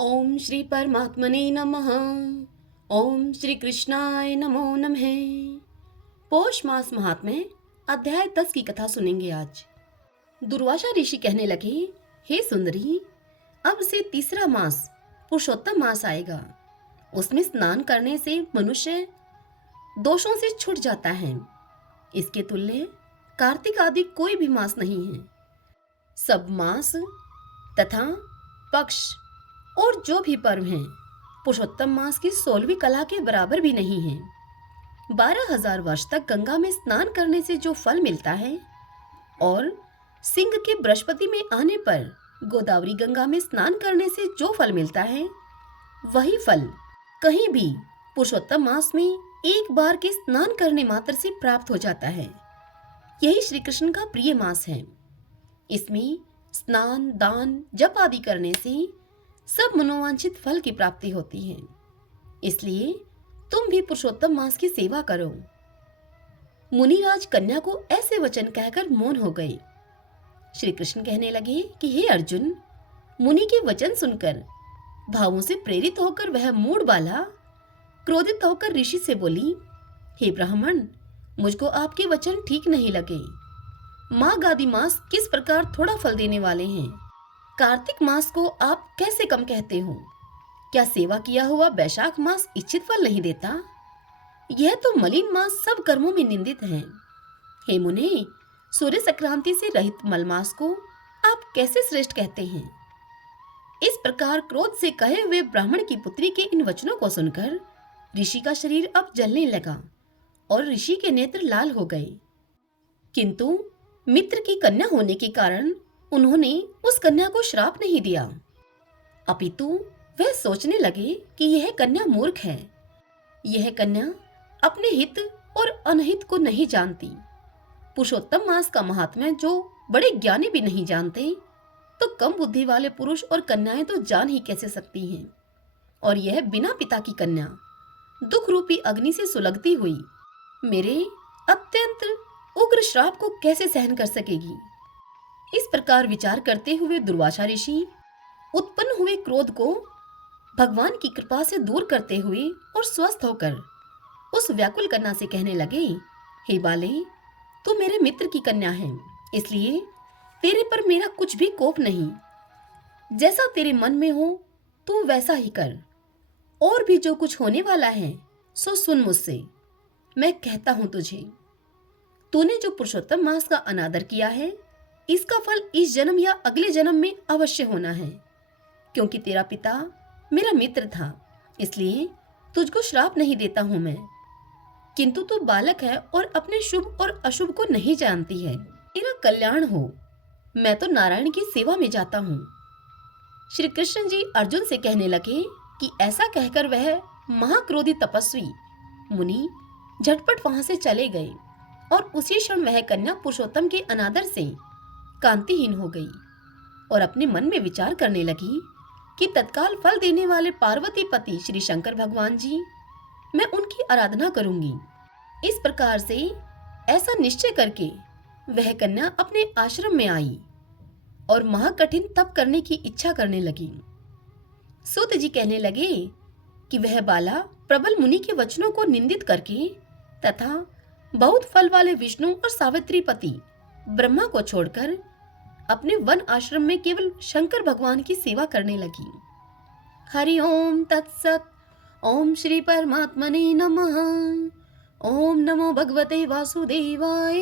ओम श्री परमात्मने नमः। ओम श्री कृष्णाय नमो नमः। पौष मास महात्म्य अध्याय 10 की कथा सुनेंगे आज। दुर्वासा ऋषि कहने लगे, हे सुंदरी, अब से तीसरा मास पुरुषोत्तम मास आएगा। उसमें स्नान करने से मनुष्य दोषों से छूट जाता है। इसके तुल्य कार्तिक आदि कोई भी मास नहीं है। सब मास तथा पक्ष और जो भी पर्व हैं, पुरुषोत्तम मास की 16वीं कला के बराबर भी नहीं है। 12,000 वर्ष तक गंगा में स्नान करने से जो फल मिलता है और सिंह के बृहस्पति में आने पर गोदावरी गंगा में स्नान करने से जो फल मिलता है, वही फल कहीं भी पुरुषोत्तम मास में एक बार के स्नान करने मात्र से प्राप्त हो जाता है। यही श्री कृष्ण का प्रिय मास है। इसमें स्नान, दान, जप आदि करने से सब मनोवांछित फल की प्राप्ति होती है। इसलिए तुम भी पुरुषोत्तम मास की सेवा करो। मुनिराज कन्या को ऐसे वचन कहकर मौन हो गए। श्री कृष्ण कहने लगे कि हे अर्जुन, मुनि के वचन सुनकर भावों से प्रेरित होकर वह मूढ़ बाला क्रोधित होकर ऋषि से बोली, हे ब्राह्मण, मुझको आपके वचन ठीक नहीं लगे। माघ आदि मास किस प्रकार थोड़ा फल देने वाले हैं, कार्तिक मास को आप कैसे कम कहते हो? क्या सेवा किया हुआ वैशाख मास इच्छित फल नहीं देता? यह तो मलिन मास सब कर्मों में निंदित है। हे मुने, सूर्य संक्रांति से रहित मल मास को आप कैसे श्रेष्ठ कहते हैं? इस प्रकार क्रोध से कहे हुए ब्राह्मण की पुत्री के इन वचनों को सुनकर ऋषि का शरीर अब जलने लगा और ऋषि के नेत्र लाल हो गए। किंतु मित्र की कन्या होने के कारण उन्होंने उस कन्या को श्राप नहीं दिया, अपितु वह सोचने लगे कि यह कन्या मूर्ख है। यह कन्या अपने हित और अनहित को नहीं जानती। पुरुषोत्तम मास का महात्म्य जो बड़े ज्ञानी भी नहीं जानते, तो कम बुद्धि वाले पुरुष और कन्याएं तो जान ही कैसे सकती हैं। और यह बिना पिता की कन्या दुख रूपी अग्नि से सुलगती हुई मेरे अत्यंत उग्र श्राप को कैसे सहन कर सकेगी? इस प्रकार विचार करते हुए दुर्वासा ऋषि उत्पन्न हुए क्रोध को भगवान की कृपा से दूर करते हुए और स्वस्थ होकर उस व्याकुल कन्या से कहने लगे, हे बाले, तू मेरे मित्र की कन्या है, इसलिए तेरे पर मेरा कुछ भी कोप नहीं। जैसा तेरे मन में हो तू वैसा ही कर। और भी जो कुछ होने वाला है सो सुन मुझसे। मैं कहता हूं तुझे, तूने जो पुरुषोत्तम मास का अनादर किया है, इसका फल इस जन्म या अगले जन्म में अवश्य होना है। क्योंकि तेरा पिता मेरा मित्र था, इसलिए तुझको श्राप नहीं देता हूं मैं। किंतु तू बालक है और अपने शुभ और अशुभ को नहीं जानती है। तेरा कल्याण हो, मैं तो नारायण की सेवा में जाता हूँ। श्री कृष्ण जी अर्जुन से कहने लगे कि ऐसा कहकर वह महाक्रोधी तपस्वी मुनि झटपट वहां से चले गए और उसी क्षण वह कन्या पुरुषोत्तम के अनादर से कांतिहीन हो गई और अपने मन में विचार करने लगी कि तत्काल फल देने वाले पार्वती पति श्री शंकर भगवान जी, मैं उनकी आराधना करूंगी। इस प्रकार से ऐसा निश्चय करके वह कन्या अपने आश्रम में आई और महाकठिन तप करने की इच्छा करने लगी। सूत जी कहने लगे कि वह बाला प्रबल मुनि के वचनों को निंदित करके तथा बहुत फल वाले विष्णु और सावित्री पति ब्रह्मा को छोड़कर अपने वन आश्रम में केवल शंकर भगवान की सेवा करने लगी। हरि ओम तत्सत। ओम श्री परमात्मने नमः। ओम नमो भगवते वासुदेवाय।